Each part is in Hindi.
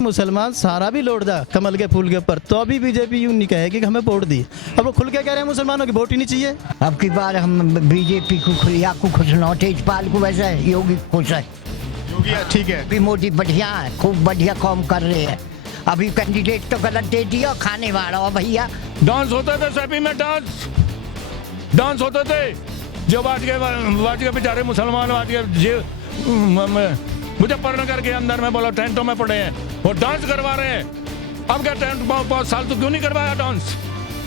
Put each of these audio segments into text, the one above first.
मुसलमान सारा भी लौट जा कमल के फूल के ऊपर तो अभी बीजेपी यूं नहीं कहेगी कि हमें वोट दी। अब वो खुल के कह रहे हैं मुसलमानों की वोट ही नहीं चाहिए। अब की बार हम बीजेपी को खुलिया को खुश न तेजपाल को वैसे योगी खुश है। योगी ठीक है, अभी मोदी बढ़िया है, खूब बढ़िया काम कर रहे हैं। अभी कैंडिडेट तो गलत दे दिया, खाने वाला हो भैया। डांस होते थे सभी में, डांस होते थे जो बात के बेचारे मुसलमान बात के मुजफ्फरनगर के अंदर में बोला टेंटों में पड़े हैं, वो डांस करवा रहे हैं। अब क्या टेंट 5 साल तो क्यों नहीं करवाया डांस?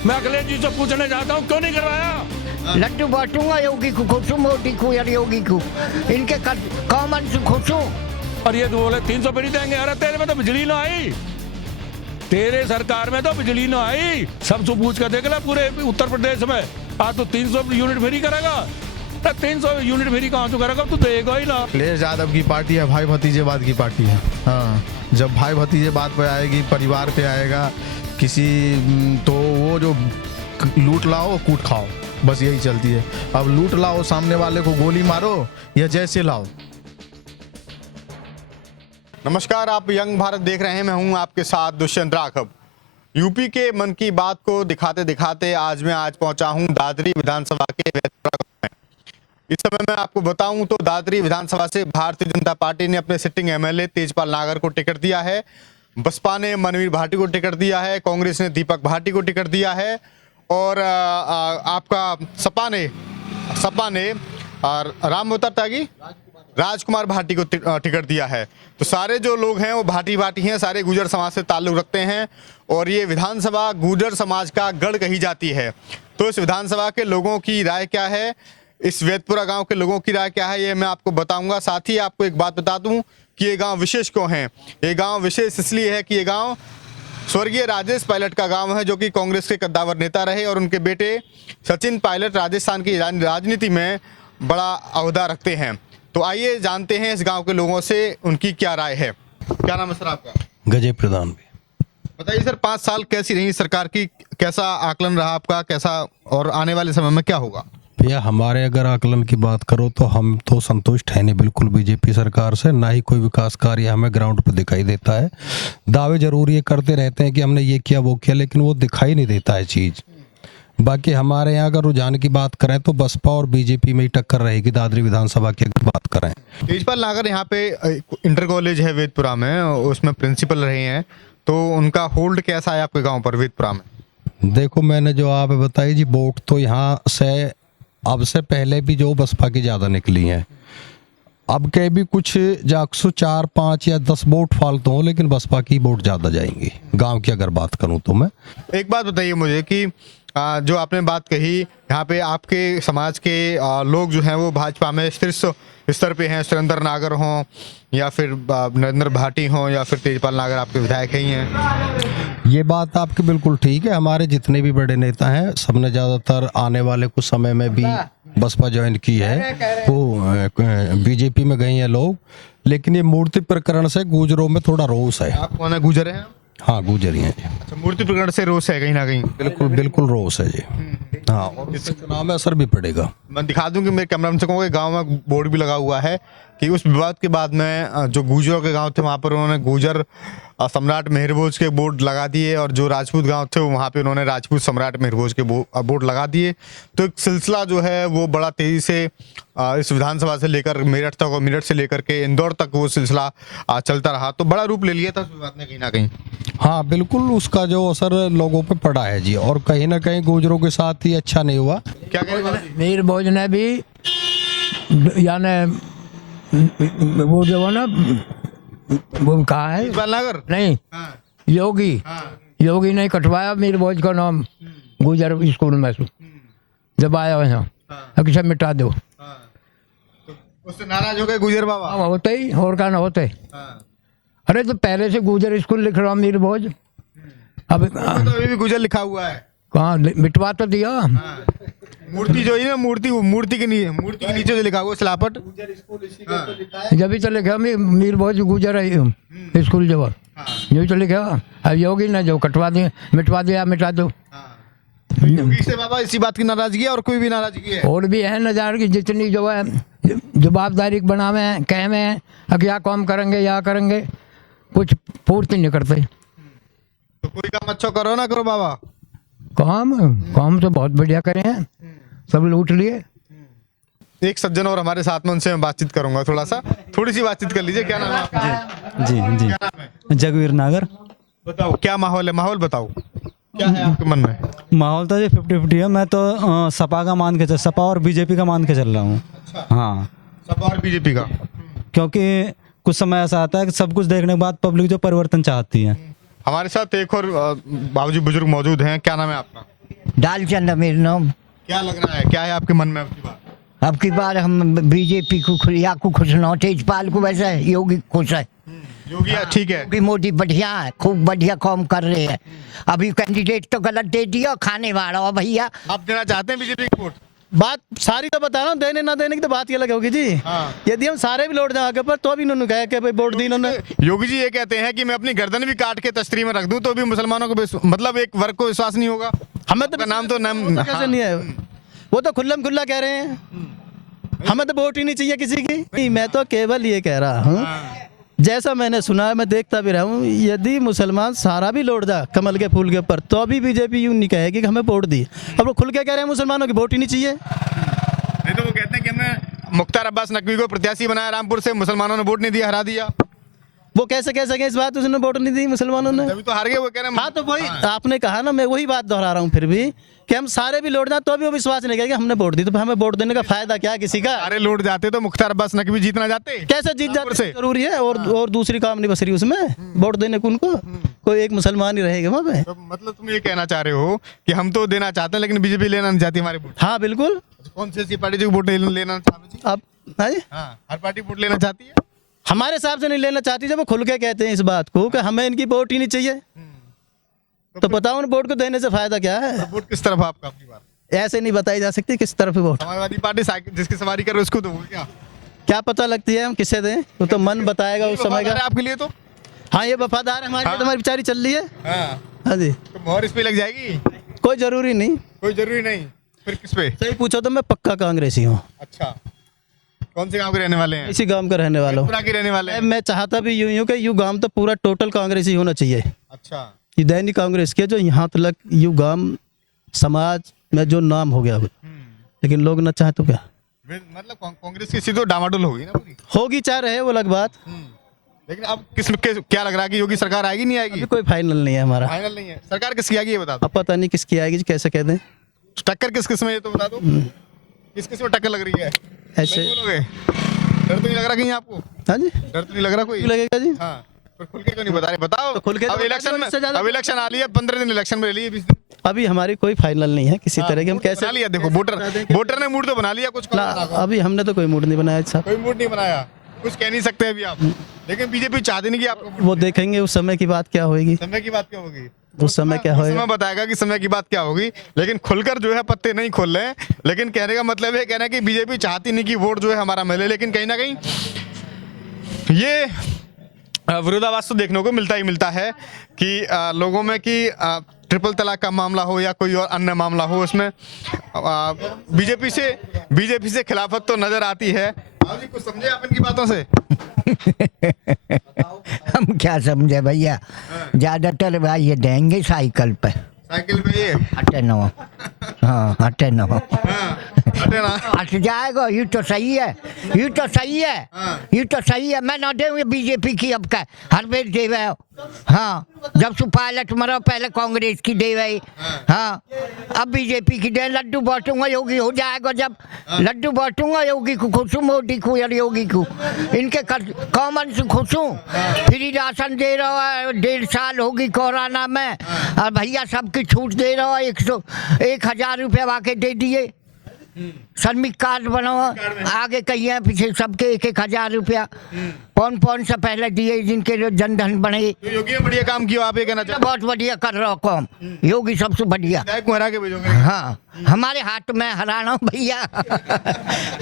मैं अखिलेश जी से पूछने चाहता हूँ क्यों नहीं करवाया? लड्डू बांटूंगा योगी को खुश हूँ, मोदी को या योगी को, इनके कॉमन से खुश हूँ। और ये तो बोले 300 फ्री देंगे। अरे तेरे में तो बिजली ना आई, तेरे सरकार में तो बिजली ना आई। सबसे पूछ कर देख ला पूरे उत्तर प्रदेश में आज तो 300 यूनिट फ्री करेगा। 300 यूनिट फ्री कहाँ से करेगा? तू देगा ही ना। अखिलेश यादव की पार्टी है, भाई भतीजेबाद की पार्टी है। हाँ, जब भाई भतीजेबाद पे आएगी, परिवार पे आएगा किसी, तो वो जो लूट लाओ कूट खाओ, बस यही चलती है। अब लूट लाओ, सामने वाले को गोली मारो या जैसे लाओ। नमस्कार, आप यंग भारत देख रहे हैं, मैं हूं आपके साथ दुष्यंत राघव। यूपी के मन की बात को दिखाते दिखाते आज पहुंचा हूं दादरी विधानसभा के वेतपुरा में। इस समय मैं आपको बताऊं तो दादरी विधानसभा से भारतीय जनता पार्टी ने अपने सिटिंग एमएलए तेजपाल नागर को टिकट दिया है, बसपा ने मनवीर भाटी को टिकट दिया है, कांग्रेस ने दीपक भाटी को टिकट दिया है और आपका सपा ने रामवतार त्यागी राजकुमार भाटी को टिकट दिया है। तो सारे जो लोग हैं वो भाटी हैं, सारे गुर्जर समाज से ताल्लुक रखते हैं और ये विधानसभा गुर्जर समाज का गढ़ कही जाती है। तो इस विधानसभा के लोगों की राय क्या है, इस वेतपुरा गांव के लोगों की राय क्या है, ये मैं आपको बताऊंगा। साथ ही आपको एक बात बता दूं कि ये गांव विशेष क्यों है। ये गांव विशेष इसलिए है कि ये गांव स्वर्गीय राजेश पायलट का गांव है, जो कि कांग्रेस के कद्दावर नेता रहे और उनके बेटे सचिन पायलट राजस्थान की राजनीति में बड़ा अहदा रखते हैं। तो आइए जानते हैं इस गांव के लोगों से उनकी क्या राय है। क्या नाम है सर आपका? गजय प्रधान। बताइए सर, 5 साल कैसी रही सरकार की, कैसा आकलन रहा आपका, कैसा और आने वाले समय में क्या होगा? भैया हमारे अगर आकलन की बात करो तो हम तो संतुष्ट है नहीं बिल्कुल बीजेपी सरकार से, ना ही कोई विकास कार्य हमें ग्राउंड पर दिखाई देता है। दावे जरूर ये करते रहते हैं कि हमने ये किया वो किया, लेकिन वो दिखाई नहीं देता है चीज़। बाकी हमारे यहाँ अगर रुझान की बात करें तो बसपा और बीजेपी में ही टक्कर रहेगी दादरी विधानसभा की अगर बात करें। तेजपाल नागर यहाँ पे इंटर कॉलेज है वेतपुरा में, उसमें प्रिंसिपल रहे हैं, तो उनका होल्ड कैसा है आपके गांव पर वेतपुरा में? देखो मैंने जो आप बताई जी, वोट तो यहाँ से अब से पहले भी जो बसपा की ज़्यादा निकली हैं, अब के भी कुछ 4, 5 या 10 वोट फालतू हो, लेकिन बसपा की वोट ज़्यादा जाएंगी गांव की अगर बात करूं तो। मैं एक बात बताइए मुझे कि जो आपने बात कही, यहाँ पे आपके समाज के लोग जो हैं वो भाजपा में शीर्ष स्तर पे हैं, सुरेंद्र नागर हों या फिर नरेंद्र भाटी हों या फिर तेजपाल नागर आपके विधायक ही हैं। ये बात आपकी बिल्कुल ठीक है। हमारे जितने भी बड़े नेता हैं सबने ज़्यादातर आने वाले कुछ समय में भी बसपा ज्वाइन की है, वो बीजेपी में गई हैं लोग। लेकिन ये मूर्ति प्रकरण से गुजरों में थोड़ा रोष है। आप कौन है, गुजर हैं? हाँ, गुजर ही हैं। अच्छा, मूर्ति प्रकरण से रोष है कहीं ना कहीं? बिल्कुल रोष है जी। हाँ, और इससे चुनाव में असर भी पड़ेगा। मैं दिखा दूं कि मेरे कैमरा में से कहूँगा गाँव में बोर्ड भी लगा हुआ है कि उस विवाद के बाद में जो गुजरों के गांव थे वहाँ पर उन्होंने गुजर सम्राट मेहरभोज के बोर्ड लगा दिए और जो राजपूत गांव थे वहाँ पे उन्होंने राजपूत सम्राट मेहरभोज के बोर्ड लगा दिए। तो एक सिलसिला जो है वो बड़ा तेजी से इस विधानसभा से लेकर मेरठ तक और मेरठ से लेकर के इंदौर तक वो सिलसिला चलता रहा, तो बड़ा रूप ले लिया था उस विवाद ने कहीं ना कहीं। हाँ बिल्कुल, उसका जो असर लोगों पे पड़ा है जी, और कहीं ना कहीं गुजरों के साथ ही अच्छा नहीं हुआ। क्या कहें? मेहरभोज ने भी यानी वो जो है ना, वो कहा है नागर नहीं, योगी ने कटवाया मेहरभोज का नाम गुजर स्कूल में से जब आया है, अक्सर मिटा दो। तो उससे नाराज हो गए गुजर बाबा? होते ही, और का ना होते। अरे तो पहले से गुजर स्कूल लिख रहा मेहरभोज, अब तो अभी भी गुजर लिखा हुआ है। कहाँ मिटवा तो दिया। मूर्ति जो है ना, मूर्ति के नीचे जो लिखा हुआ स्लापट जब भी तो लिखा मेहरभोज गुजर है स्कूल जब यही तो लिखा। अब योगी ने जो कटवा दिया, मिटा दो। योगी से बाबा इसी बात की नाराजगी है और कोई भी नाराजगी है? और भी है नजार की जितनी जो है जवाबदारी बनावे हैं, कहे में क्या काम करेंगे या करेंगे, कुछ पूर्ति नहीं करते। तो कोई काम अच्छा करो ना करो बाबा। काम तो बहुत बढ़िया करे हैं, सब लूट लिए। एक सज्जन और हमारे साथ में, उनसे मैं बातचीत करूंगा, थोड़ी सी बातचीत कर लीजिए। क्या नाम है आपका? जी जी क्या नाम है? जगवीर नागर। बताओ क्या माहौल है, माहौल बताओ क्या है आपके मन में? माहौल तो ये 50-50 है। मैं तो सपा का मान के चल, सपा और बीजेपी का मान के चल रहा हूँ। हाँ, सपा और बीजेपी का। क्योंकि कुछ समय ऐसा आता है कि सब कुछ देखने के बाद पब्लिक जो परिवर्तन चाहती है। हमारे साथ एक और बाबूजी बुजुर्ग मौजूद हैं। क्या नाम है आपका? डालचंद है मेरा नाम। क्या लग रहा है, क्या है आपके मन में आपकी बात? अब की बार हम बीजेपी को या को खुश ना, तेजपाल को वैसे है, योगी खुश है। योगी ठीक है। योगी मोदी बढ़िया है, खूब बढ़िया काम कर रहे हैं। अभी कैंडिडेट तो गलत दे दिया, खाने वाला हो भैया। आप देना चाहते हैं बीजेपी की वोट? बात सारी तो बता रहा हूँ, देने ना देने की तो बात ही अलग होगी जी। यदि हम सारे भी लौट जाए आगे पर तो भी इन्होंने कहा कि भाई वोट दी इन्होंने। योगी जी ये कहते हैं कि मैं अपनी गर्दन भी काट के तश्तरी में रख दूं तो भी मुसलमानों को मतलब एक वर्ग को विश्वास नहीं होगा। हमें तो नाम तो नाम कैसे नहीं है, वो तो खुल्लम खुल्ला कह रहे हैं हमें तो वोट ही नहीं चाहिए किसी की। नहीं, मैं तो केवल ये कह रहा हूँ, जैसा मैंने सुना है, मैं देखता भी रहा हूँ, यदि मुसलमान सारा भी लौट जाए कमल के फूल के ऊपर तो भी बीजेपी यूं नहीं कहेगी कि हमें वोट दी। अब वो खुल के कह रहे हैं मुसलमानों की वोट ही नहीं चाहिए। नहीं तो वो कहते हैं कि हमने मुख्तार अब्बास नकवी को प्रत्याशी बनाया रामपुर से, मुसलमानों ने वोट नहीं दिया, हरा दिया। वो कैसे कह सके इस बात, उसने वोट नहीं दी मुसलमानों ने। तभी तो हार गए वो कह रहे हैं। हाँ तो वही आपने कहा ना, मैं वही बात दोहरा रहा हूँ फिर भी कि हम सारे भी लौट जाए तो भी वो विश्वास नहीं करेंगे हमने वोट दी। तो हमें वोट देने का फायदा क्या किसी का? सारे लौट जाते तो मुख्तार अब्बास नकवी जीतना जाते। कैसे जीत जाते जरूरी है, और दूसरी काम नहीं बस रही उसमें वोट देने को उनको। कोई एक मुसलमान ही रहेगा वहाँ पे। तो मतलब तुम ये कहना चाह रहे हो कि हम तो देना चाहते हैं लेकिन बीजेपी लेना नहीं चाहती हमारे वोट? हाँ बिल्कुल। कौन सी ऐसी पार्टी जो वोट लेना चाहती? अब हर पार्टी वोट लेना चाहती है। हमारे हिसाब से नहीं लेना चाहती। जब वो खुल के कहते हैं इस बात को कि हमें इनकी वोट ही नहीं चाहिए, तो बताओ उन वोट को देने से फायदा क्या है? वोट किस तरफ आपका आपकी बात? ऐसे नहीं बताई जा सकती किस तरफ वोट। समाजवादी पार्टी जिसकी सवारी कर रहे हो उसको दो क्या? क्या पता लगती है हम किसे दें, वो तो मन बताएगा उस समय का। आपके लिए तो हाँ ये वफादार है हमारे लिए, तो हमारी बेचारी चल रही है। हाँ जी, तो मोहर इस पे लग जाएगी? कोई जरूरी नहीं। कोई जरूरी नहीं, फिर किस पे? सही पूछो तो मैं पक्का कांग्रेसी हूँ। अच्छा, कौन से गांव के रहने वाले हैं? इसी गांव का रहने वाला हूँ। के रहने वाले हैं। मैं चाहता भी यूं ही कि यू गांव तो पूरा टोटल कांग्रेसी होना चाहिए। अच्छा, ये दैनिक कांग्रेस के जो यहाँ तक यू गांव समाज में जो नाम हो गया, लेकिन लोग न चाहे तो क्या, मतलब कांग्रेस की सीट तो डामाडोल होगी ना पूरी। होगी चाहे रहे वो अलग बात। लेकिन अब क्या लग रहा है कि योगी सरकार आएगी नहीं आएगी? अभी कोई फाइनल नहीं है हमारा। फाइनल नहीं है। सरकार किसकी आएगी ये बता दो। अब पता नहीं किसकी आएगी, कैसे कह दें। टक्कर किस में ये तो बता दो। किस में टक्कर लग रही है? ऐसे नहीं बोलोगे? डर तो नहीं लग रहा कहीं आपको? हाँ जी, डर तो नहीं लग रहा कोई? क्यों लगेगा जी? हाँ, पर खुल के क्यों नहीं बता रहे? बताओ। तो खुल के अब तो इलेक्शन में, इससे ज़्यादा- अब इलेक्शन आ रही है, 15 दिन इलेक्शन में ले लिए, 20 दिन अभी हमारी कोई फाइनल नहीं है किसी तरह की। हम कैसे बना लिया? देखो वोटर ने मूड तो बना लिया कुछ। ना, अभी हमने तो कोई मूड नहीं बनाया साहब। कोई मूड नहीं बनाया, कुछ कह नहीं सकते अभी आप। लेकिन बीजेपी चाहती नहीं कि आपको। वो देखेंगे उस समय की बात क्या होगी। समय की बात क्या होगी? उस समय क्या होगा समय बताएगा कि समय की बात क्या होगी। लेकिन खुलकर जो है पत्ते नहीं खोल रहे हैं। लेकिन कहने का मतलब है, कहना कि बीजेपी चाहती नहीं कि वोट जो है हमारा मिले। लेकिन कहीं ना कहीं ये विरोधाभास तो देखने को मिलता ही मिलता है कि लोगों में कि ट्रिपल तलाक का मामला हो या कोई और अन्य मामला हो, उसमें बीजेपी से खिलाफत तो नजर आती है। आप जी कुछ समझे आप इनकी बातों से? हम क्या समझे भैया, ज्यादातर भाई ये देंगे साइकिल पे। साइकिल पे ये हटे न, हाँ हटे न, हटे ना। हट जाएगा। ये तो सही है, ये तो सही है, ये तो सही है। मैं ना दे बीजेपी की अब का हर बेर देवे। हाँ, जब से पायलट मरो पहले कांग्रेस की देवे। हाँ, अब बीजेपी की दे। लड्डू बांटूंगा योगी हो जाएगा। जब लड्डू बांटूंगा योगी को खुश हूँ, मोदी को या योगी को, इनके कॉमन से खुश हूँ। फ्री राशन दे रहा है, 1.5 साल होगी कोरोना में, और भैया सबकी छूट दे रहा है। 1,000 रुपये वाके दे दिए। श्रमिक कार्ड बनाओ, आगे कहिए पीछे सबके 1,000 रुपया पौन से पहले दिए, जिनके जनधन बने। तो योगी ने बढ़िया काम किया, आप ये कहना चाहते बहुत बढ़िया कर रहा काम योगी, सबसे बढ़िया। विधायक को हरा के भेजोगे? हाँ, हमारे हाथ में हराना भैया।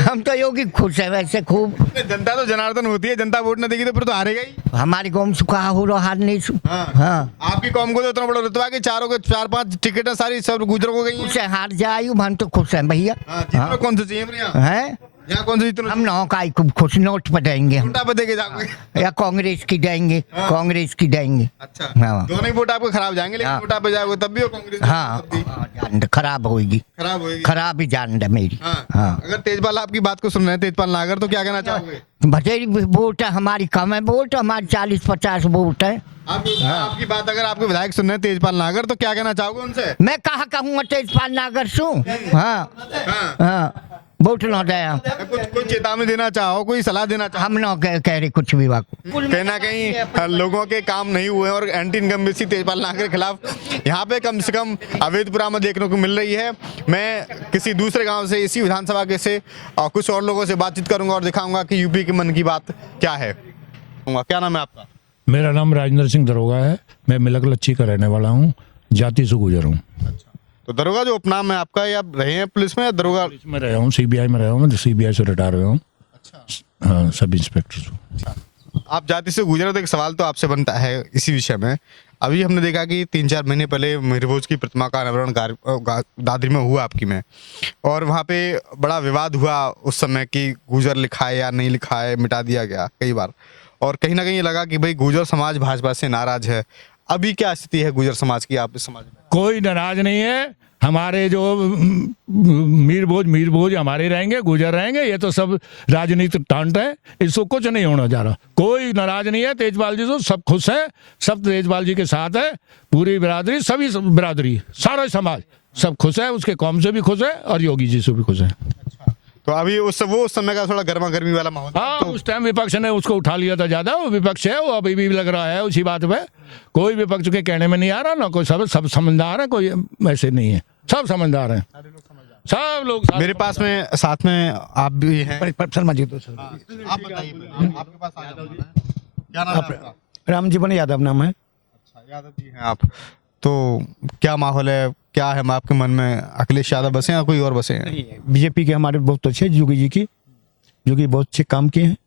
हम तो योगी खुश है वैसे खूब। जनता तो जनार्दन होती है, जनता वोट न देगी तो फिर तो हारेगा ही। हमारी कौम से कहा हो रहा हार नहीं सु। हाँ, आपकी कौम को तो इतना बड़ा रुतबा कि 4-5 टिकटें सारी सब गुजर हो गई हैं। खुश है, हार जाए हम तो खुश हैं भैया। जीतना कौन सा चाहिए भैया? हैं यहाँ कौन सी जीतने हम नौ का खुश नोट पर देंगे हम, वोट आप देके जाओगे? या कांग्रेस की देंगे, कांग्रेस की देंगे। अच्छा हाँ। दोनों ही वोट आपके खराब जाएंगे, लेकिन हाँ। वोट आप पे जाओगे तब भी वो कांग्रेस हाँ, तब भी जान दे, खराब होगी, खराब होगी। खराब ही जान दे मेरी। हाँ। हाँ, अगर तेजपाल आपकी बात को सुन रहे हैं, तेजपाल नागर, तो क्या कहना चाहोगे? बतेरी वोट है हमारी, कम है वोट, हमारी 40-50 वोट है। आपकी बात अगर आपके विधायक सुन रहे हैं तेजपाल नागर, तो क्या कहना चाहोगे उनसे? मैं कहा कहूँगा तेजपाल नागर सू। हाँ हाँ, वोट न दे। कुछ चेतावनी देना चाहो, कोई सलाह देना चाहो? हम न कह रहे कुछ भी बात। कहीं ना कहीं लोगों के काम नहीं हुए और एंटी इनकम्बेंसी तेजपाल नागर के खिलाफ यहाँ पे कम से कम अवैध पुरामद देखने को मिल रही है। मैं किसी दूसरे गांव से, इसी विधानसभा के से कुछ और लोगों से बातचीत करूंगा और दिखाऊंगा कि यूपी के मन की बात क्या है। क्या नाम है आपका? मेरा नाम राजेंद्र सिंह दरोगा है। मैं मिलक लच्छी का रहने वाला हूँ, जाति से गुजर हूँ। तो दरोगा जो उपनाम है आपका, या रहे हैं पुलिस में या दरोगा? पुलिस में रहा हूँ, सीबीआई में रहा हूँ, मैं सीबीआई से रिटायर हुआ हूँ। हाँ, सब इंस्पेक्टर। आप जाति से गुजरे, तो एक सवाल तो आपसे बनता है इसी विषय में। अभी हमने देखा कि 3-4 महीने पहले मिहिरभोज की प्रतिमा का अनावरण दादरी में हुआ आपकी में, और वहाँ पे बड़ा विवाद हुआ उस समय कि गुजर लिखा है या नहीं लिखा है, मिटा दिया गया कई बार, और कहीं ना कहीं ये लगा कि भाई गुजर समाज भाजपा से नाराज है। अभी क्या स्थिति है गुजर समाज की आप इस समाज में? कोई नाराज नहीं है। हमारे जो मीर भोज हमारे रहेंगे, गुजर रहेंगे। ये तो सब राजनीतिक टांट है, इसको कुछ नहीं होना जा रहा। कोई नाराज नहीं है तेजपाल जी से, सब खुश है, सब तेजपाल जी के साथ है। पूरी बिरादरी, सभी बिरादरी, सारा समाज सब खुश है। उसके कौम से भी खुश है और योगी जी से भी खुश है। तो अभी उस समय का थोड़ा गर्मा गर्मी वाला माहौल। हाँ, उस टाइम विपक्ष ने उसको उठा लिया था ज्यादा। वो विपक्ष है, वो अभी भी लग रहा है उसी बात पे। कोई विपक्ष के कहने में नहीं आ रहा ना, कोई सब समझदार है, कोई ऐसे नहीं है, सब समझदार हैं, सब लोग। मेरे पास में साथ में आप भी हैं। शर्मा जी तो सर, आप बताइए, आपके पास आ जाओ। क्या नाम है आपका? रामजीवन यादव नाम है। अच्छा, यादव जी हैं आप। तो क्या माहौल है, क्या है आपके मन में? अखिलेश यादव बसे या कोई और बसे हैं? बीजेपी के हमारे बहुत अच्छे योगी जी की, योगी बहुत अच्छे काम किए हैं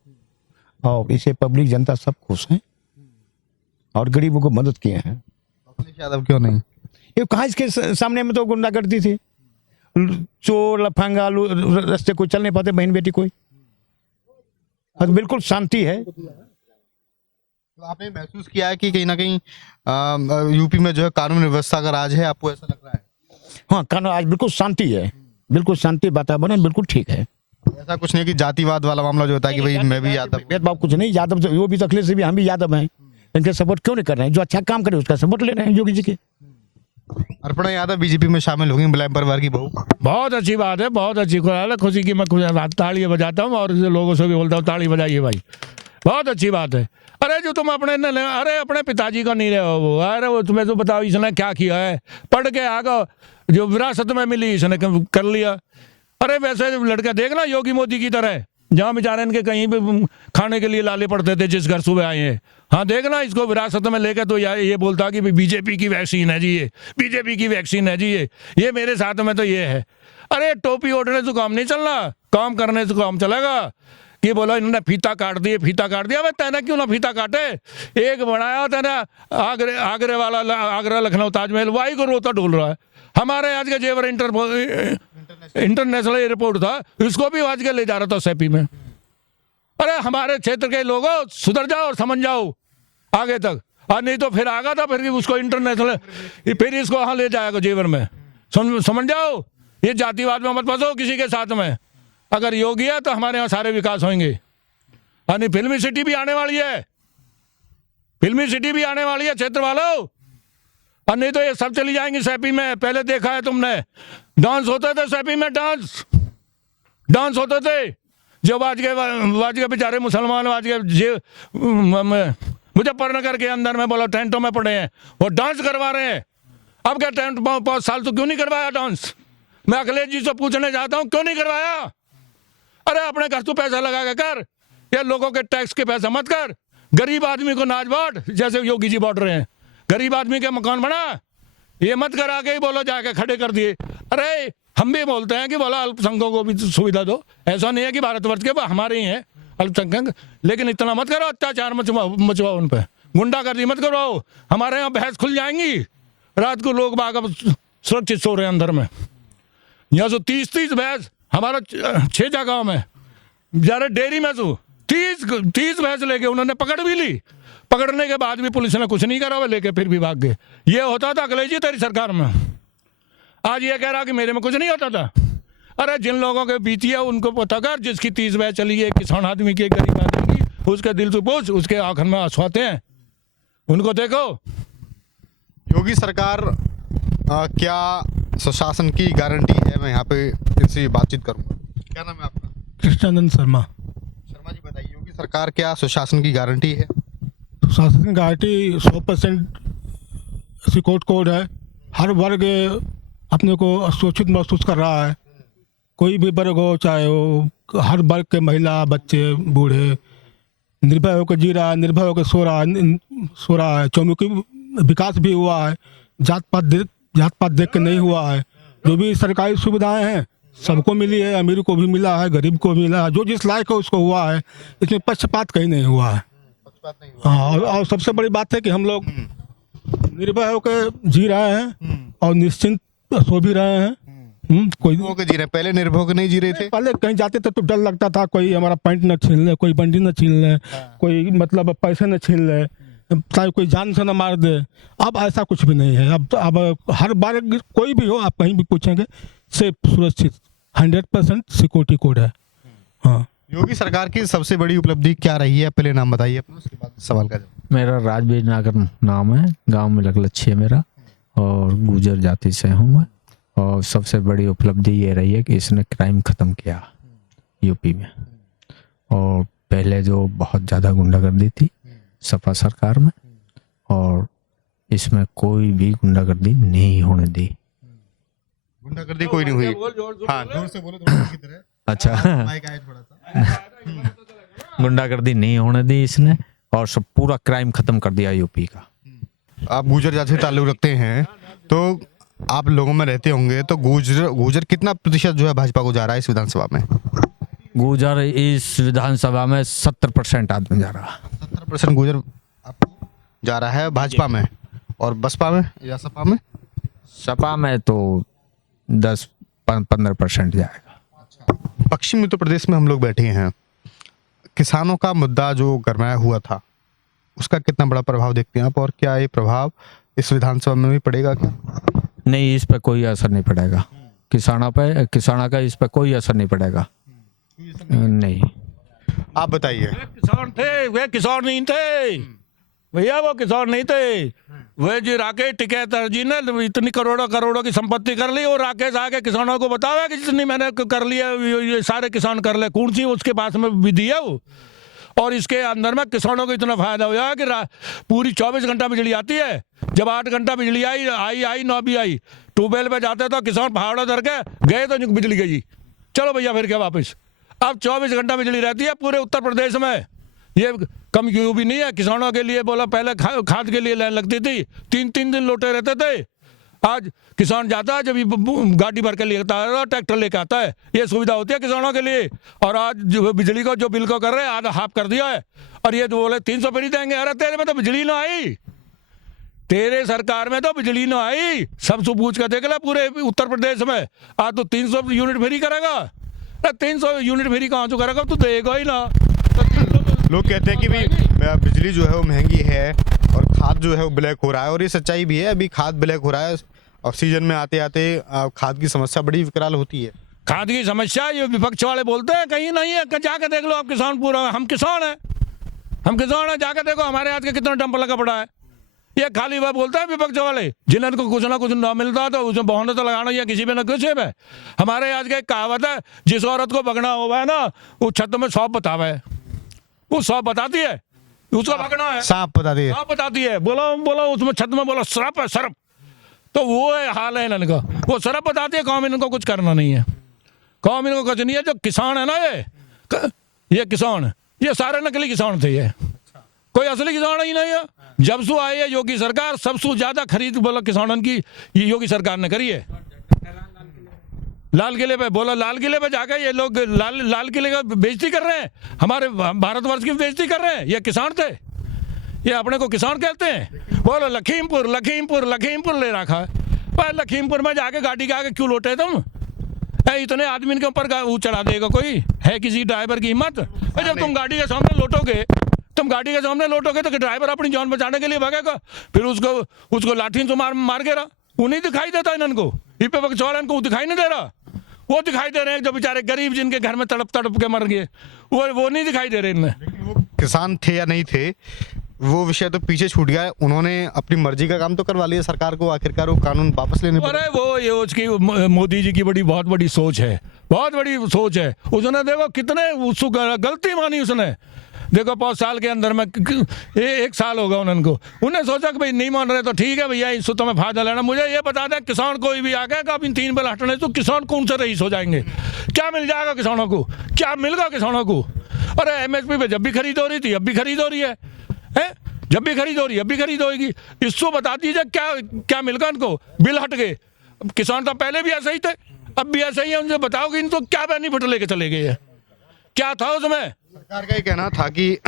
और इसे पब्लिक जनता सब खुश हैं और गरीबों को मदद किए हैं। अखिलेश यादव क्यों नहीं? ये कहाँ इसके सामने में तो गुंडागर्दी थी, चोर लफंगा रास्ते को चल नहीं पाते, बहन बेटी कोई। अब बिल्कुल शांति है। तो आपने महसूस किया है कि कहीं ना कहीं यूपी में जो है कानून व्यवस्था का राज है, आपको ऐसा लग रहा है? हाँ, कानून आज बिल्कुल शांति है, बिल्कुल शांति, वातावरण बिल्कुल ठीक है। ऐसा कुछ नहीं कि जातिवाद वाला मामला जो होता है कि भाई मैं भी यादव। भेदभाव कुछ नहीं, यादव वो भी तो अखिलेश भी, हम भी यादव हैं, इनके सपोर्ट क्यों नहीं कर रहे हैं? जो अच्छा काम करे उसका सपोर्ट ले रहे हैं योगी जी के। अर्पणा यादव बीजेपी में शामिल होंगी, मुलायम परिवार की बहू। बहुत अच्छी बात है, बहुत अच्छी खुशी की। मैं ताली बजाता हूँ और लोगों से भी बोलता हूँ ताली बजाइए भाई, बहुत अच्छी बात है। अरे जो तुम अपने पिताजी का नहीं रहे हो वो, अरे वो तुम्हें तो बताओ इसने क्या किया है, पढ़ के आगे जो विरासत में मिली इसने कर लिया। अरे वैसे लड़के देखना योगी मोदी की तरह, जहाँ बेचारे इनके कहीं भी खाने के लिए लाले पड़ते थे जिस घर सुबह आए हैं, हाँ देखना इसको विरासत में लेके तो ये बोलता कि बीजेपी की वैक्सीन है जी, ये बीजेपी की वैक्सीन है जी, ये मेरे साथ में तो ये है। अरे टोपी ओढ़ने से काम नहीं चलना, काम करने से काम चलेगा। ये बोला इन्होंने फीता काट दिया। मैं तेना क्यों ना फीता काटे? एक बनाया तेना आगरे वाला, आगरा लखनऊ ताजमहल, वाई को रोता डोल रहा है। हमारे आज के जेवर इंटरनेशनल एयरपोर्ट था, इसको भी आज के ले जा रहा था सेपी में। अरे हमारे क्षेत्र के लोगों सुधर जाओ और समझ जाओ आगे तक, और नहीं तो फिर आगा था फिर उसको इंटरनेशनल, फिर इसको वहां ले जाएगा जेवर में। समझ जाओ, ये जातिवाद में मत फंसो किसी के साथ में। अगर योगी है तो हमारे यहाँ सारे विकास होंगे। यानी फिल्मी सिटी भी आने वाली है, फिल्मी सिटी भी आने वाली है क्षेत्र वालों, और नहीं तो ये सब चली जाएंगी सेपी में। पहले देखा है तुमने, डांस होते थे सेपी में, डांस होते थे। जो आज के बेचारे मुसलमान आज के मुजफ्फरनगर के अंदर में बोला टेंटों में पड़े हैं, वो डांस करवा रहे हैं। अब क्या टेंट 5 साल तो क्यों नहीं करवाया डांस? मैं अखिलेश जी से पूछने चाहता हूँ, क्यों नहीं करवाया? अरे अपने घर तो पैसा लगा के कर, ये लोगों के टैक्स के पैसा मत कर। गरीब आदमी को नाच बांट, जैसे योगी जी बांट रहे हैं। गरीब आदमी के मकान बना, ये मत करा के ही बोलो जाके खड़े कर दिए। अरे हम भी बोलते हैं कि बोला अल्पसंख्यकों को भी सुविधा दो, ऐसा नहीं है कि भारतवर्ष के हमारे ही हैं अल्पसंख्यक, लेकिन इतना मत करो अत्याचार मचवाओ उन पर, गुंडागर्दी मत करो। हमारे यहाँ बहस खुल जाएंगी, रात को लोग बाग सुरक्षित सो रहे हैं अंदर में। यहाँ से 30 भैंस हमारा 6 जगह में बेचारे डेयरी में तो 30 भैंस लेके उन्होंने पकड़ भी ली, पकड़ने के बाद भी पुलिस ने कुछ नहीं करा, वो लेके फिर भी भाग गए। ये होता था अखिलेश जी तेरी सरकार में। आज ये कह रहा कि मेरे में कुछ नहीं होता था। अरे जिन लोगों के बीती है उनको पता कर, जिसकी 30 भैंस चली है, किसान आदमी की, गरीब आदमी की, उसके दिल से पूछ, उसके आंखों में आंसू आते हैं, उनको देखो। योगी सरकार क्या सुशासन की गारंटी है? मैं यहाँ पे इनसे बातचीत करूंगा। क्या नाम है आपका? कृष्णानंद शर्मा। शर्मा जी बताइए, योगी सरकार क्या सुशासन की गारंटी है? शासन गारंटी 100% सिक्योर कोड है। हर वर्ग अपने को सुरक्षित महसूस कर रहा है। कोई भी वर्ग हो, चाहे वो हर वर्ग के महिला, बच्चे, बूढ़े निर्भय होकर जी रहा है, निर्भय होकर सो रहा है। चौमुखी विकास भी हुआ है, जात पात देख के नहीं हुआ है। जो भी सरकारी सुविधाएं हैं सबको मिली है, अमीर को भी मिला है, गरीब को भी मिला है, जो जिस लायक है उसको हुआ है। इसमें पक्षपात कहीं नहीं हुआ है। हाँ, और सबसे बड़ी बात है कि हम लोग निर्भय होकर जी रहे हैं और निश्चिंत सो भी रहे हैं। कोई होकर जी रहे, पहले निर्भय होकर नहीं जी रहे थे। पहले कहीं जाते थे तो डर लगता था, कोई हमारा पैंट न छीन ले, कोई बंडी न छीन ले, कोई मतलब पैसे न छीन ले, चाहे कोई जान से न मार दे। अब ऐसा कुछ भी नहीं है। अब हर बार कोई भी हो, आप कहीं भी पूछेंगे, सेफ, सुरक्षित, 100% सिक्योरिटी कोड है। हाँ, योगी सरकार की सबसे बड़ी उपलब्धि क्या रही है? पहले नाम बताइए अपना, उसके बाद सवाल का जवाब। मेरा राजवीर नागर नाम है, गांव में लगलच्छी है मेरा, और गुजर जाति से हूँ मैं। और सबसे बड़ी उपलब्धि ये रही है कि इसने क्राइम ख़त्म किया यूपी में। और पहले जो बहुत ज़्यादा गुंडागर्दी थी सपा सरकार में, और इसमें कोई भी गुंडागर्दी नहीं होने दी। गुंडागर्दी कोई नहीं हुई। हाँ, जोर से बोलो, थोड़ा की तरह। अच्छा, माइक आए थोड़ा सा। गुंडागर्दी नहीं होने दी इसने, और सब पूरा क्राइम ख़त्म कर दिया यूपी का। आप गुजर जाति से ताल्लुक रखते हैं तो आप लोगों में रहते होंगे, तो गुजर कितना प्रतिशत जो है भाजपा को जा रहा है इस विधानसभा में? गुजर इस विधानसभा में 70% आदमी जा रहा है। 70% गुजर आपको जा रहा है भाजपा में, और बसपा में या सपा में? सपा में तो 10-15% जाएगा। पश्चिमी उत्तर प्रदेश में हम लोग बैठे हैं, किसानों का मुद्दा जो गरमाया हुआ था उसका कितना बड़ा प्रभाव देखते हैं आप, और क्या ये प्रभाव इस विधानसभा में भी पड़ेगा क्या? नहीं, इस पे कोई असर नहीं पड़ेगा। किसानों का इस पे कोई असर नहीं पड़ेगा। नहीं। आप बताइए। किसान थे, वे किसान नहीं थे भैया, वो किसान नहीं थे। वे जी राकेश टिकैत जी ने इतनी करोड़ों की संपत्ति कर ली, और राकेश आके किसानों को बतावे कि जितनी मैंने कर लिया ये सारे किसान कर ले, कौन सी उसके पास में विधि है वो। और इसके अंदर में किसानों को इतना फायदा हुआ कि पूरी 24 घंटा बिजली आती है। जब 8 घंटा बिजली आई 9 भी आई, ट्यूबवेल पे जाते तो किसान पहाड़ों धर के गए तो बिजली गई, चलो भैया फिर क्या वापस। अब 24 घंटा बिजली रहती है पूरे उत्तर प्रदेश में। ये कम क्यों भी नहीं है किसानों के लिए। बोला पहले खाद के लिए लाइन लगती थी, 3-3 दिन लोटे रहते थे। आज किसान जाता है, जब गाड़ी भर के लेता है, ट्रैक्टर लेके आता है, ये सुविधा होती है किसानों के लिए। और आज जो बिजली को जो बिल को कर रहे हैं आधा हाफ कर दिया है, और ये तो बोले 300 फ्री देंगे। अरे तेरे में तो बिजली ना आई, तेरे सरकार में तो बिजली ना आई। सब पूछ कर देख ले पूरे उत्तर प्रदेश में, आज तो 300 यूनिट फ्री करेगा। 300 यूनिट फ्री कहाँ से करेगा, तो देगा ही ना। लोग कहते हैं कि भी बिजली जो है वो महंगी है और खाद जो है वो ब्लैक हो रहा है, और ये सच्चाई भी है। अभी खाद ब्लैक हो रहा है, और सीजन में आते आते खाद की समस्या बड़ी विकराल होती है। खाद की समस्या ये विपक्ष वाले बोलते हैं कहीं नहीं है। जाके देख लो आप, किसान पूरा, हम किसान हैं, जाके देखो हमारे हाथ के कितना डंप लगा पड़ा है। ये खाली वह बोलता है विपक्ष वाले, जिन्हें को कुछ ना कुछ ना मिलता तो उसमें बहाने तो लगाना या किसी में ना कुछ है। हमारे आज का एक कहावत है, जिस औरत को भगना हुआ है ना, वो छत में सौंप बतावा है, वो सौंप बताती है, उसको भगना है, सांप बताती है, बोलो उसमें छत में बोलो सरप है, सरप। तो वो है हाल है इनका, वो सरप बताती है। कौम इनको कुछ करना नहीं है, कौम इनको कुछ नहीं है। जो किसान है ना, ये किसान, ये सारे नकली किसान थे, ये कोई असली किसान ही नहीं है। जब से आई है योगी सरकार, सबसे ज्यादा खरीद बोला किसानों की ये योगी सरकार ने करी है। लाल किले पे बोला, लाल किले पे जाकर ये लोग लाल किले का बेइज्जती कर रहे हैं, हमारे भारतवर्ष की बेइज्जती कर रहे हैं। ये किसान थे, ये अपने को किसान कहते हैं। बोलो लखीमपुर ले रखा है, पर लखीमपुर में जाके गाड़ी के आगे क्यों लौटे तुम? इतने आदमी के ऊपर वो चढ़ा देगा कोई? है किसी ड्राइवर की हिम्मत? जब तुम गाड़ी के सामने लौटोगे तो ड्राइवर अपनी जान बचाने के लिए भागेगा, फिर उसको लाठी से मार गिरा। वो नहीं दिखाई देता इनको, पे चौड़ा इनको दिखाई नहीं दे रहा। वो दिखाई दे रहे हैं जो बेचारे गरीब जिनके घर में तड़प के मर गए, वो नहीं दिखाई दे रहे इनमें। वो किसान थे या नहीं थे वो विषय तो पीछे छूट गया है। उन्होंने अपनी मर्जी का काम तो करवा लिया सरकार को, आखिरकार वो कानून वापस लेने पड़े। अरे वो ये उसकी मोदी जी की बहुत बड़ी सोच है, बहुत बड़ी सोच है। उसने देखो कितने गलती मानी उसने। देखो 5 साल के अंदर में 1 साल होगा उनको, उन्हें सोचा कि भाई नहीं मान रहे तो ठीक है भैया, इससे तुम्हें फायदा लेना। मुझे ये बता दें, किसान कोई भी आ गया इन 3 बिल हटने तो किसान कौन से रईस हो जाएंगे? क्या मिल जाएगा किसानों को? क्या मिलेगा किसानों को? अरे MSP पे जब भी खरीद हो रही थी, अब भी खरीद हो रही है, जब भी खरीद हो रही है, अब भी खरीद होगी। इसको बता दीजिए क्या मिलेगा इनको? बिल हट गए। किसान तो पहले भी ऐसे ही थे, अब भी ऐसे ही है। उनसे बताओ कि इनको क्या बेनिफिट लेके चले गए हैं, क्या था उसमें? सरकार का ये कहना था कि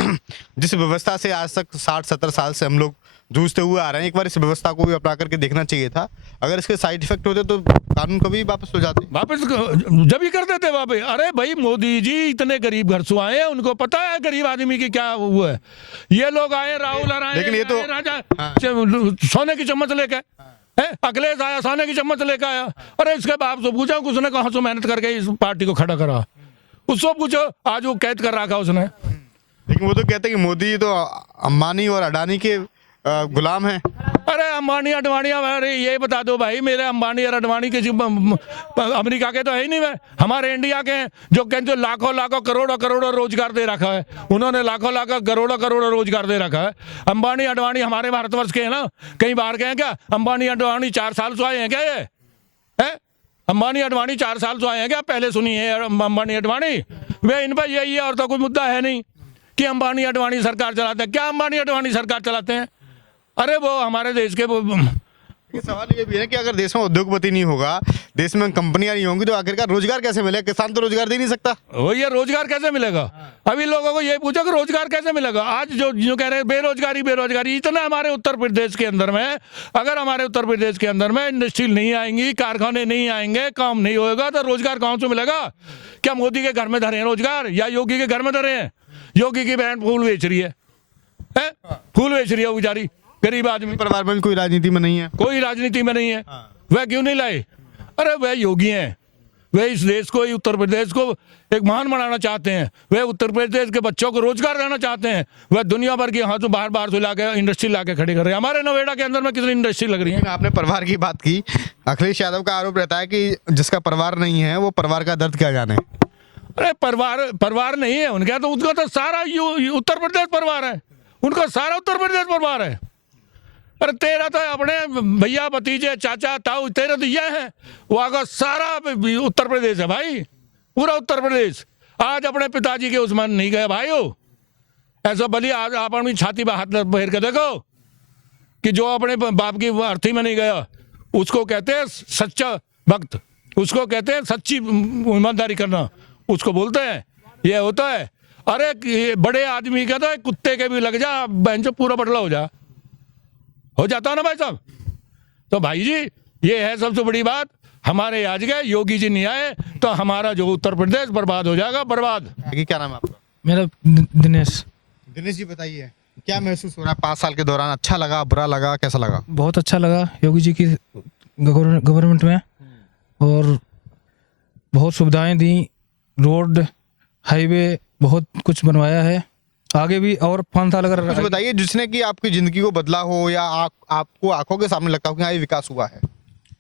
जिस व्यवस्था से आज तक 60-70 साल से हम लोग जूझते हुए आ रहे हैं, एक बार इस व्यवस्था को भी अपना करके देखना चाहिए था। अगर इसके साइड इफेक्ट होते तो कानून कभी वापस हो जाते, वापस जब ही कर देते वापस। अरे भाई मोदी जी इतने गरीब घर से आए हैं, उनको पता है गरीब आदमी की क्या हुआ है। ये लोग आए, राहुल आए, लेकिन ये तो राजा सोने की चम्मच लेके अखिलेश आया, सोने की चम्मच लेकर आया। अरे इसके बाप से पूछा उसने कहाँ से मेहनत करके इस पार्टी को खड़ा करा, उसको पूछो, आज वो कैद कर रखा उसने। लेकिन वो तो कहते हैं कि मोदी तो अंबानी और अडानी के गुलाम हैं। अरे अंबानी अडवाणी, अरे ये बता दो भाई, मेरे अंबानी और अडवाणी किसी अमेरिका के तो है ही नहीं, मैं हमारे इंडिया के हैं जो कहते लाखों करोड़ों रोजगार दे रखा है। उन्होंने लाखों करोड़ों रोजगार दे रखा है। अंबानी अडवाणी हमारे भारतवर्ष के हैं ना, कहीं बाहर के हैं क्या? अंबानी अडवाणी 4 साल से आए हैं क्या? ये है अंबानी अडवाणी 4 साल से आए हैं क्या? पहले सुनी है अंबानी अडवाणी? वे इन पर यही है, और तो कोई मुद्दा है नहीं कि अंबानी अडवाणी सरकार चलाते हैं। क्या अंबानी अडवाणी सरकार चलाते हैं? अरे वो हमारे देश के सवाल ये भी है कि अगर देश में उद्योगपति नहीं होगा, देश में कंपनियां नहीं होंगी, तो आखिरकार रोजगार कैसे मिलेगा? किसान तो रोजगार दे नहीं सकता। वो ये रोजगार कैसे मिलेगा? अभी लोगों को ये पूछो कि रोजगार कैसे मिलेगा? आज जो कह रहे हैं बेरोजगारी इतना हमारे उत्तर प्रदेश के अंदर में, अगर हमारे उत्तर प्रदेश के अंदर में इंडस्ट्री नहीं आएंगी, कारखाने नहीं आएंगे, काम नहीं होगा, तो रोजगार कहाँ से मिलेगा? क्या मोदी के घर में धरे हैं रोजगार, या योगी के घर में धरे हैं? योगी की बहन फूल बेच रही है, फूल बेच रही है वो बेचारी गरीब आदमी। परिवार में कोई राजनीति में नहीं है, कोई राजनीति में नहीं है। वह क्यों नहीं लाए? अरे वह योगी हैं, वे इस देश को, उत्तर प्रदेश को एक महान बनाना चाहते हैं। वे उत्तर प्रदेश के बच्चों को रोजगार देना चाहते हैं। वह दुनिया भर की यहाँ से बाहर से लाके इंडस्ट्री लाके खड़ी कर रहे हैं। हमारे नोएडा के अंदर में कितनी इंडस्ट्री लग रही है। आपने परिवार की बात की, अखिलेश यादव का आरोप रहता है कि जिसका परिवार नहीं है वो परिवार का दर्द क्या जाने। अरे परिवार नहीं है उनका, तो उनका तो सारा उत्तर प्रदेश परिवार है, उनका सारा उत्तर प्रदेश परिवार है। अरे तेरा तो अपने भैया भतीजे चाचा ताऊ तेरे तो ये है, वहाँ का सारा उत्तर प्रदेश है भाई, पूरा उत्तर प्रदेश। आज अपने पिताजी के उसमें नहीं गए भाई हो, ऐसा भली आज आप अपनी छाती पर हाथ फेर के देखो कि जो अपने बाप की अर्थी में नहीं गया, उसको कहते हैं सच्चा भक्त, उसको कहते हैं सच्ची ईमानदारी करना, उसको बोलते हैं। ये होता है। अरे बड़े आदमी का तो कुत्ते के भी लग जा, बहन से पूरा बदला हो जाता है ना भाई साहब। तो भाई जी ये है सबसे बड़ी बात, हमारे आज गए योगी जी नहीं आए तो हमारा जो उत्तर प्रदेश बर्बाद हो जाएगा, बर्बाद। क्या नाम है आपका? मेरा दिनेश। दिनेश जी बताइए, क्या महसूस हो रहा है 5 साल के दौरान? अच्छा लगा, बुरा लगा, कैसा लगा? बहुत अच्छा लगा योगी जी की गवर्नमेंट में, और बहुत सुविधाएं दी, रोड हाईवे बहुत कुछ बनवाया है। आगे भी और 5 साल अगर कुछ बताइए जिसने कि आपकी जिंदगी को बदला हो, या आपको आंखों के सामने लगता हो कि हाँ ये विकास हुआ है।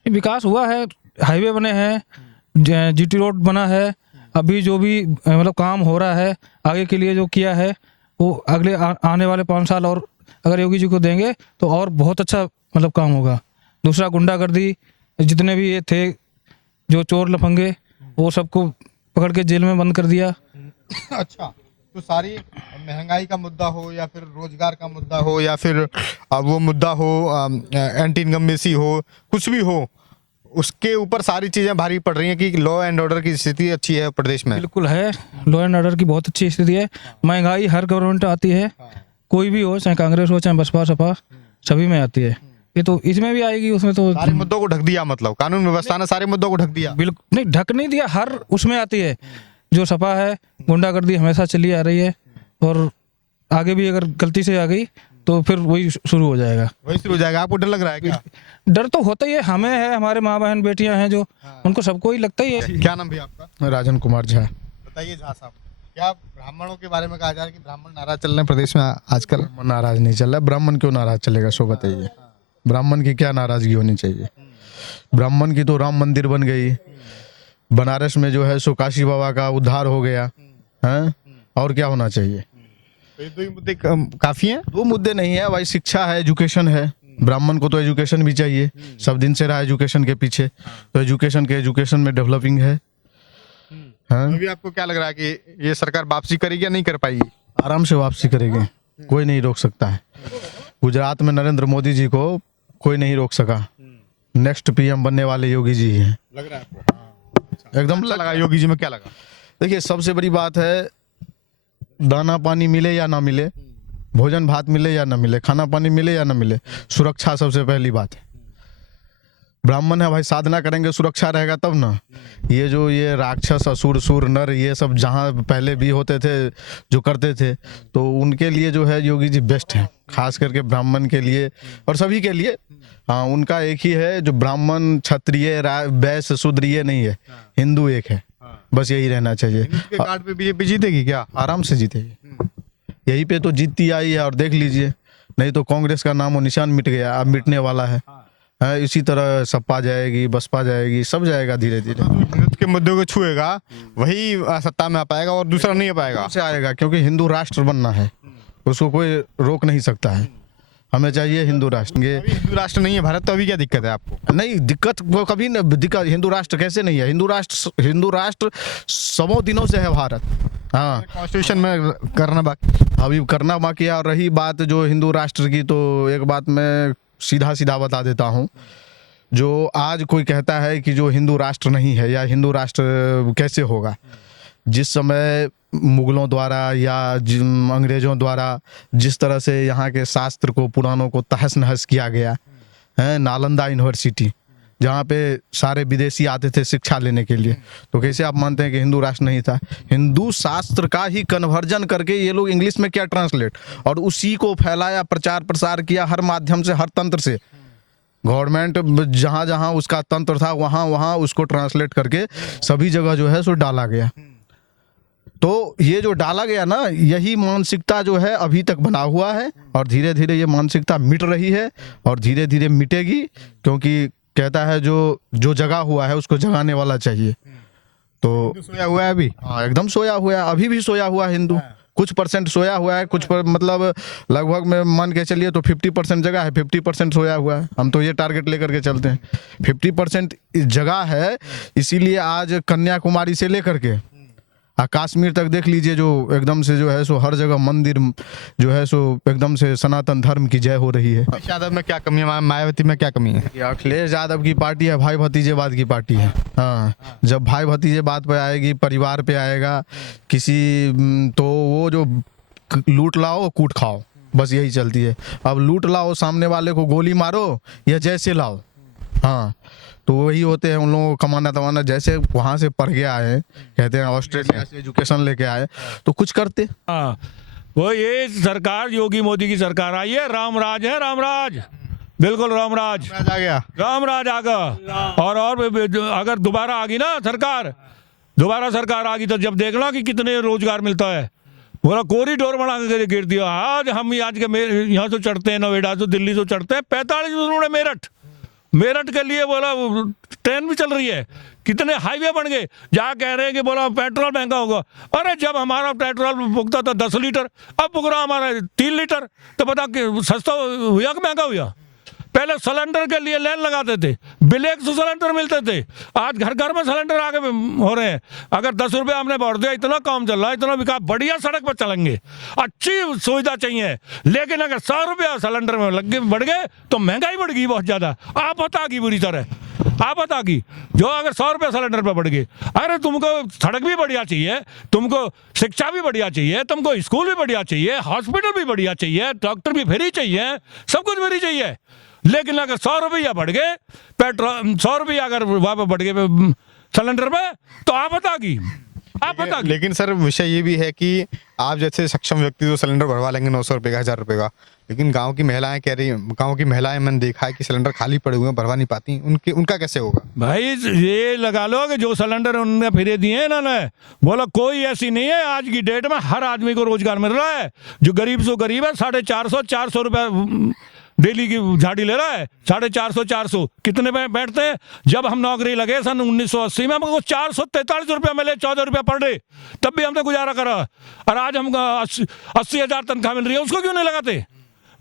विकास हुआ है, हाईवे बने हैं, जीटी रोड बना है, अभी जो भी मतलब काम हो रहा है आगे के लिए जो किया है वो अगले आने वाले 5 साल और अगर योगी जी को देंगे तो और बहुत अच्छा मतलब काम होगा। दूसरा गुंडागर्दी, जितने भी ये थे जो चोर लफंगे, वो सबको पकड़ के जेल में बंद कर दिया। अच्छा, तो सारी महंगाई का मुद्दा हो, या फिर रोजगार का मुद्दा हो, या फिर वो मुद्दा हो एंटी इनकम्बेंसी हो, कुछ भी हो, उसके ऊपर सारी चीजें भारी पड़ रही हैं कि लॉ एंड ऑर्डर की स्थिति अच्छी है प्रदेश में। बिल्कुल है, लॉ एंड ऑर्डर की बहुत अच्छी स्थिति है। महंगाई हर गवर्नमेंट आती है, कोई भी हो, चाहे कांग्रेस हो चाहे बसपा सपा, सभी में आती है। ये तो इसमें भी आएगी, उसमें तो सारे मुद्दों को ढक दिया, मतलब कानून व्यवस्था ने सारे मुद्दों को ढक दिया। बिल्कुल नहीं, ढक नहीं दिया, हर उसमें आती है। जो सपा है, गुंडागर्दी हमेशा चली आ रही है, और आगे भी अगर गलती से आ गई तो फिर वही शुरू हो जाएगा। वही शुरू हो जाएगा। आपको डर लग रहा है क्या? डर तो होता ही है, हमें है, हमारे माँ बहन बेटियां हैं जो, उनको सबको ही लगता ही है। क्या नाम भैया आपका? राजन कुमार झा। बताइए झा साहब, क्या ब्राह्मणों के बारे में कहा जा रहा है कि ब्राह्मण नाराज चल रहे हैं प्रदेश में आजकल? नाराज नहीं चल रहा, ब्राह्मण क्यों नाराज चलेगा, सो बताइए। ब्राह्मण की क्या नाराजगी होनी चाहिए? ब्राह्मण की तो राम मंदिर बन गई, बनारस में जो है सो काशी बाबा का उद्धार हो गया है, और क्या होना चाहिए? तो ये दो ही मुद्दे काफी हैं। दो मुद्दे नहीं है भाई, शिक्षा है, एजुकेशन है। ब्राह्मण को तो एजुकेशन भी चाहिए, सब दिन से रहा एजुकेशन के पीछे, तो एजुकेशन में डेवलपिंग है। हाँ? अभी आपको क्या लग रहा है कि ये सरकार वापसी करेगी या नहीं कर पाएगी? आराम से वापसी करेगी, कोई नहीं रोक सकता है। गुजरात में नरेंद्र मोदी जी को कोई नहीं रोक सका, नेक्स्ट पीएम बनने वाले योगी जी हैं। लग रहा है आपको? एकदम अच्छा लगा। योगी जी में क्या लगा? देखिए, सबसे बड़ी बात है, दाना पानी मिले या ना मिले, भोजन भात मिले या ना मिले, खाना पानी मिले या ना मिले, सुरक्षा सबसे पहली बात है। ब्राह्मण है भाई, साधना करेंगे, सुरक्षा रहेगा तब ना। ये जो ये राक्षस, असुर, सुर, नर, ये सब जहाँ पहले भी होते थे, जो करते थे, तो उनके लिए जो है योगी जी बेस्ट है, खास करके ब्राह्मण के लिए और सभी के लिए। हाँ, उनका एक ही है, जो ब्राह्मण, क्षत्रिय, वैश्य, शूद्र ये नहीं है, हिंदू एक है, बस यही रहना चाहिए। के कार्ड पे बीजेपी जीतेगी क्या? आराम से जीतेगी, यही पे तो जीतती आई है, और देख लीजिए, नहीं तो कांग्रेस का नामो निशान मिट गया, अब मिटने वाला है। इसी तरह सपा जाएगी, बसपा जाएगी, सब जाएगा धीरे धीरे। हिंदुत्व के मुद्दों को छुएगा वही सत्ता में आ पाएगा, और दूसरा नहीं आ पाएगा। से आएगा, क्योंकि हिंदू राष्ट्र बनना है, उसको कोई रोक नहीं सकता है। हमें चाहिए हिंदू राष्ट्र। हिंदू राष्ट्र नहीं है भारत, तो अभी क्या दिक्कत है आपको? नहीं, दिक्कत वो कभी न, दिक्कत हिंदू राष्ट्र कैसे नहीं है? हिंदू राष्ट्र सौ दिनों से है भारत। हाँ, कॉन्स्टिट्यूशन में करना बाकी, अभी करना बाकी है। और रही बात जो हिंदू राष्ट्र की, तो एक बात मैं सीधा बता देता हूँ, जो आज कोई कहता है कि जो हिंदू राष्ट्र नहीं है, या हिंदू राष्ट्र कैसे होगा, जिस समय मुगलों द्वारा या अंग्रेजों द्वारा जिस तरह से यहाँ के शास्त्र को, पुराणों को तहस नहस किया गया है, नालंदा यूनिवर्सिटी जहाँ पे सारे विदेशी आते थे शिक्षा लेने के लिए, तो कैसे आप मानते हैं कि हिंदू राष्ट्र नहीं था? हिंदू शास्त्र का ही कन्वर्जन करके ये लोग इंग्लिश में क्या ट्रांसलेट, और उसी को फैलाया, प्रचार प्रसार किया हर माध्यम से, हर तंत्र से। गवर्नमेंट जहाँ जहाँ उसका तंत्र था, वहाँ वहाँ उसको ट्रांसलेट करके सभी जगह जो है सो डाला गया। तो ये जो डाला गया ना, यही मानसिकता जो है अभी तक बना हुआ है, और धीरे धीरे ये मानसिकता मिट रही है, और धीरे धीरे मिटेगी, क्योंकि कहता है जो जगा हुआ है उसको जगाने वाला चाहिए। तो सोया हुआ है अभी। हाँ, एकदम सोया हुआ है, अभी भी सोया हुआ है हिंदू। कुछ परसेंट सोया हुआ है, कुछ पर मतलब लगभग में मान के चलिए तो 50% जगह है, 50% सोया हुआ है। हम तो ये टारगेट लेकर के चलते हैं, 50% जगह है। इसीलिए आज कन्याकुमारी से लेकर के कश्मीर तक देख लीजिए, जो एकदम से जो है सो हर जगह मंदिर जो है सो एकदम से सनातन धर्म की जय हो रही है। अखिलेश यादव में क्या कमी है, मायावती में क्या कमी है? अखिलेश यादव की पार्टी है भाई भतीजेवाद की पार्टी है। हाँ, जब भाई भतीजेवाद पे आएगी, परिवार पे आएगा किसी, तो वो जो लूट लाओ कूट खाओ, बस यही चलती है। अब लूट लाओ, सामने वाले को गोली मारो, या जैसे लाओ। हाँ, तो वही होते हैं उन लोगों को कमाना तमाना। जैसे वहाँ से पढ़ के आए, कहते हैं ऑस्ट्रेलिया से एजुकेशन लेके आए, तो कुछ करते। हाँ, वो ये सरकार योगी मोदी की सरकार आई है, रामराज है, रामराज, बिल्कुल रामराज आ गया, रामराज आ गया। और अगर दोबारा आ गई ना सरकार, दोबारा सरकार आ गई, तो जब देखना कि कितने रोजगार मिलता है। पूरा कॉरिडोर बना के गिर दिया। आज हम आज के यहाँ से चढ़ते हैं, नोएडा से दिल्ली से चढ़ते हैं, 45 मिनट मेरठ के लिए बोला ट्रेन भी चल रही है। कितने हाईवे बन गए, जहाँ कह रहे हैं कि बोला पेट्रोल महंगा होगा। अरे जब हमारा पेट्रोल फूकता था 10 लीटर, अब फूक रहा हमारा 3 लीटर, तो बता कि सस्ता हुआ कि महंगा हुआ? पहले सिलेंडर के लिए लाइन लगाते थे, ब्लैक से सिलेंडर मिलते थे, आज घर घर में सिलेंडर आगे हो रहे हैं। अगर 10 रुपये हमने बढ़ दिया, इतना काम चल रहा है, इतना विकास, बढ़िया सड़क पर चलेंगे, अच्छी सुविधा चाहिए। लेकिन अगर 100 रुपया सिलेंडर में लग गए, बढ़ गए, तो महंगाई बढ़ गई बहुत ज्यादा। आप बतागी बुरी तरह, आप बतागी जो अगर 100 रुपये सिलेंडर पर बढ़ गए। अरे तुमको सड़क भी बढ़िया चाहिए, तुमको शिक्षा भी बढ़िया चाहिए, तुमको स्कूल भी बढ़िया चाहिए, हॉस्पिटल भी बढ़िया चाहिए, डॉक्टर भी फ्री चाहिए, सब कुछ फ्री चाहिए। लेकिन अगर 100 रुपया बढ़ गए पेट्रोल, 100 रुपया अगर वहां पर बढ़ गए सिलेंडर पे, तो आप बता लेकिन सर विषय ये भी है कि आप जैसे सक्षम व्यक्ति तो सिलेंडर भरवा लेंगे 900 रुपये का, 1000 रुपये का, लेकिन गांव की महिलाएं कह रही, गांव की महिलाएं मैंने देखा है कि सिलेंडर खाली पड़े हुए हैं, भरवा नहीं पाती, उनका कैसे होगा? भाई ये लगा लो कि जो सिलेंडर उन्होंने फिरे दिए हैं इन्होंने, बोला कोई ऐसी नहीं है। आज की डेट में हर आदमी को रोजगार मिल रहा है। जो गरीब से गरीब है 450 रुपया डेली की झाड़ी ले रहा है। 450 कितने में बैठते हैं? जब हम नौकरी लगे सन 1980 में, हमको 443 रुपया मिले, 14 रुपया पर डे, तब भी हमने गुजारा करा। और आज हम 80,000 तनख्वाह मिल रही है, उसको क्यों नहीं लगाते?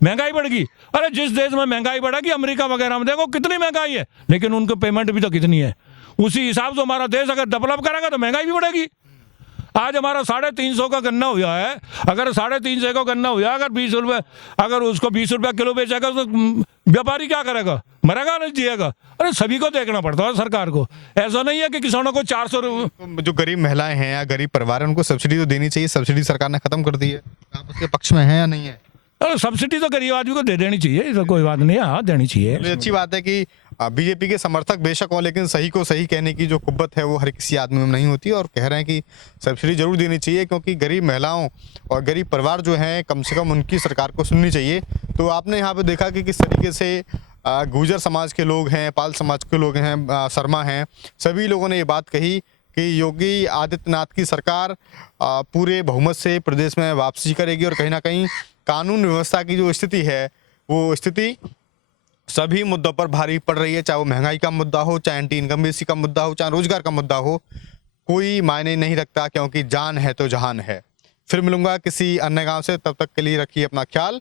महंगाई बढ़ गई। अरे जिस देश में महंगाई बढ़ेगी, अमेरिका वगैरह में देखो कितनी महंगाई है, लेकिन उनको पेमेंट भी तो कितनी है। उसी हिसाब से हमारा देश अगर डेवलप करेगा तो महंगाई भी बढ़ेगी। आज हमारा 350 का गन्ना हुआ है, अगर 350 का गन्ना हुआ, अगर 20 रुपये, अगर उसको 20 रुपया किलो बेचेगा तो व्यापारी क्या करेगा? मरेगा नहीं, जिएगा। अरे सभी को देखना पड़ता है सरकार को। ऐसा नहीं है कि किसानों को 400 रुपये। जो गरीब महिलाएं हैं या गरीब परिवार है, उनको सब्सिडी तो देनी चाहिए। सब्सिडी सरकार ने खत्म कर दी है, आप उसके पक्ष में हैं या नहीं है? अरे सब्सिडी तो गरीब आदमी को दे देनी चाहिए, तो कोई बात नहीं है, हाँ देनी चाहिए। ये अच्छी बात है कि बीजेपी के समर्थक बेशक हो, लेकिन सही को सही कहने की जो कुव्वत है वो हर किसी आदमी में नहीं होती, और कह रहे हैं कि सब्सिडी जरूर देनी चाहिए, क्योंकि गरीब महिलाओं और गरीब परिवार जो हैं, कम से कम उनकी सरकार को सुननी चाहिए। तो आपने यहाँ पे देखा कि किस तरीके से गुर्जर समाज के लोग हैं, पाल समाज के लोग हैं, शर्मा हैं, सभी लोगों ने ये बात कही कि योगी आदित्यनाथ की सरकार पूरे बहुमत से प्रदेश में वापसी करेगी, और कहीं ना कहीं कानून व्यवस्था की जो स्थिति है, वो स्थिति सभी मुद्दों पर भारी पड़ रही है। चाहे वो महंगाई का मुद्दा हो, चाहे एंटी इनकम्बेंसी का मुद्दा हो, चाहे रोजगार का मुद्दा हो, कोई मायने नहीं रखता, क्योंकि जान है तो जहान है। फिर मिलूंगा किसी अन्य गांव से, तब तक के लिए रखिए अपना ख्याल।